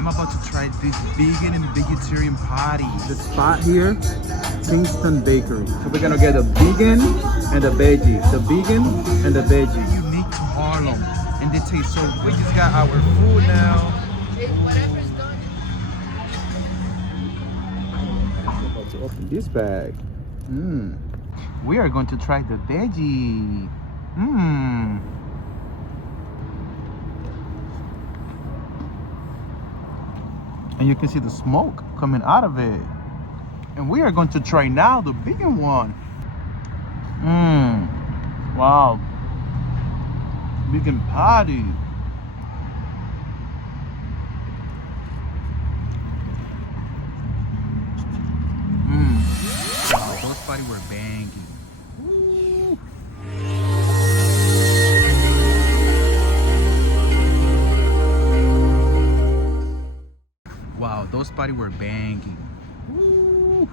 I'm about to try this vegan and vegetarian patty. The spot here, Kingstone Bakery. So we're gonna get a vegan and a veggie. The vegan and the veggie. Unique to Harlem, and they taste so. We just got our food now. About to open this bag. We are going to try the veggie. And you can see the smoke coming out of it. And we are going to try now the vegan one. Wow. Vegan patty. Wow, those patties were banging. Woo. Wow, those patties were banging. Woo.